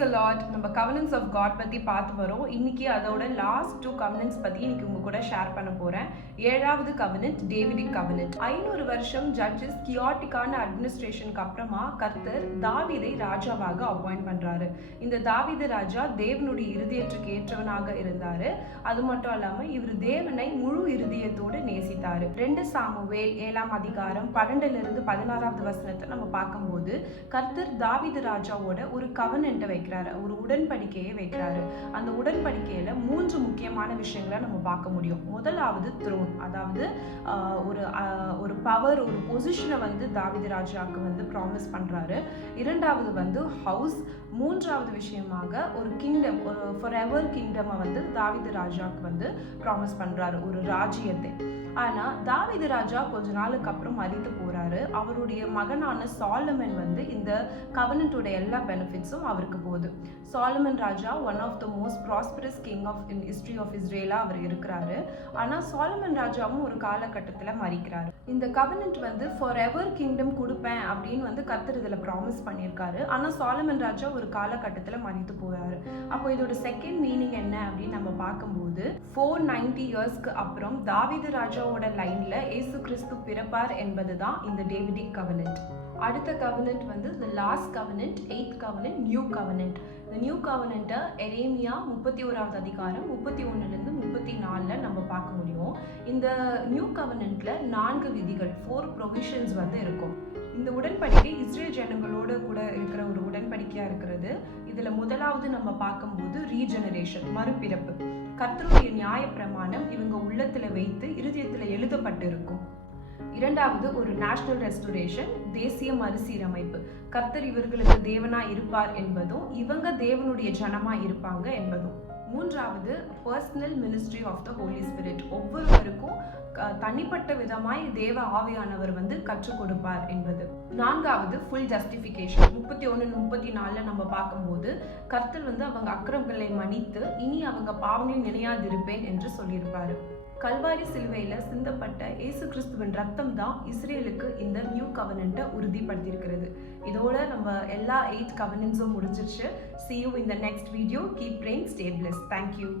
Praise the Lord. நம்ம covenants of God பத்தி பார்த்து வரோம். இன்னைக்கு அதோட லாஸ்ட் 2 covenants பத்தி இன்னைக்கு உங்க கூட ஷேர் பண்ண போறேன். 7வது covenant டேவிடிக் covenant. 500 வருஷம் ஜட்ஜஸ் கியாட்டிக்கான அட்மினிஸ்ட்ரேஷனுக்கு அப்புறமா கர்த்தர் தாவீதை ராஜாவாக அப்பாயிண்ட் பண்றாரு. இந்த தாவீது ராஜா தேவனுடைய இருதயத்துக்கு ஏற்றவனாக இருந்தாரு. அது மட்டும் இல்லாம இவர் தேவனை முழு இருதயத்தோடு நேசித்தாரு. 2 சாமுவேல் 7ஆம் அதிகாரம் 12ல இருந்து 16வது வசனத்தை நம்ம பார்க்கும்போது கர்த்தர் தாவீது ராஜாவோட ஒரு கவனன்ட் வைக்கிறாரு, ஒரு உடன்படிக்கையை வைக்கிறாரு. அந்த உடன்படிக்கையில 3 முக்கியமான விஷயங்களை நம்ம பார்க்க முடியும். முதலாவது த்ரோன், அதாவது ஒரு பவர், ஒரு பொசிஷனை வந்து தாவீது ராஜாவுக்கு வந்து ப்ராமிஸ் பண்றாரு. இரண்டாவது வந்து ஹவுஸ், மூன்றாவது விஷயமாக ஒரு கிங்டம், ஒரு forever கிங்டமை வந்து தாவீது ராஜாவுக்கு வந்து ப்ராமிஸ் பண்றாரு, ஒரு ராஜ்யத்தை. ஆனா தாவீது ராஜா கொஞ்ச நாளுக்கு அப்புறம் மரித்து போறாரு. அவருடைய மகனான சாலமன் வந்து இந்த கவனன்ட்டோட எல்லா பெனிஃபிட்ஸும் அவருக்கு போகுது. சாலமன் ராஜா one of the most prosperous king of in history of இஸ்ரேலா அவர் இருக்கிறாரு. ஆனா சாலமன் ராஜாவும் ஒரு காலகட்டத்துல மரிக்கிறாரு. இந்த கவனன்ட் வந்து forever கிங்டம் கொடுப்பேன் அப்படின்னு வந்து கர்த்தர் இதுல ப்ராமிஸ் பண்ணியிருக்காரு. ஆனா சாலமன் ராஜா ஒரு காலகட்டத்துல மரித்து போறாரு. அப்போ இதோட செகண்ட் மீனிங் என்ன அப்படின்னு நம்ம பார்க்கும்போது 490 இயர்ஸ்க்கு அப்புறம் தாவீது ராஜாவோட லைன்ல இயேசு கிறிஸ்து பிறப்பார் என்பதுதான் இந்த டேவிடிக் கவனன்ட். அடுத்த கவனன்ட் வந்து the last covenant, 8th covenant, new covenant. இந்த நியூ கவனன்ட்டை எரேமியா 31வது அதிகாரம் 31லிருந்து 34ல நம்ம பார்க்க முடியும். இந்த நியூ கவனன்ட்ல 4 விதிகள், 4 ப்ரொவிஷன்ஸ் வந்து இருக்கும். இந்த உடன்படிக்கை இஸ்ரேல் ஜனங்களோட கூட இருக்கிற ஒரு உடன்படிக்கையா இருக்கிறது. இதுல முதலாவது நம்ம பார்க்கும்போது ரீஜெனரேஷன், மறுபிறப்பு. கர்த்தருடைய நியாய பிரமாணம் இவங்க உள்ளத்துல வைத்து இருதயத்துல எழுதப்பட்டு இருக்கும். இரண்டாவது ஒரு நேஷனல் ரெஸ்டோரேஷன், தேசிய மறுசீரமைப்பு. கர்த்தர் இவர்களுக்கு தேவனா இருப்பார் என்பதும் இவங்க தேவனுடைய ஜனமா இருப்பாங்க என்பதும். மூன்றாவது personal ministry of the Holy Spirit. ஒவ்வொருவருக்கும் தனிப்பட்ட விதமாய் தேவ ஆவியானவர் வந்து கற்றுக் கொடுப்பார் என்பது. நான்காவது ஃபுல் ஜஸ்டிஃபிகேஷன். 31-34 நம்ம பார்க்கும்போது கர்த்தர் வந்து அவங்க அக்கிரமங்களை மன்னித்து இனி அவங்க பாவங்களை நினையாதிருப்பேன் என்று சொல்லியிருப்பாரு. கல்வாரி சிலுவையில சிந்தப்பட்ட இயேசு கிறிஸ்துவின் ரத்தம் தான் இஸ்ரேலுக்கு இந்த நியூ கவனன்ட்டை உறுதிப்படுத்தியிருக்கிறது. இதோட நம்ம எல்லா 8 கவனன்ட்ஸும் முடிஞ்சிருச்சு. See you in the next video. Keep praying, stay blessed. Thank you.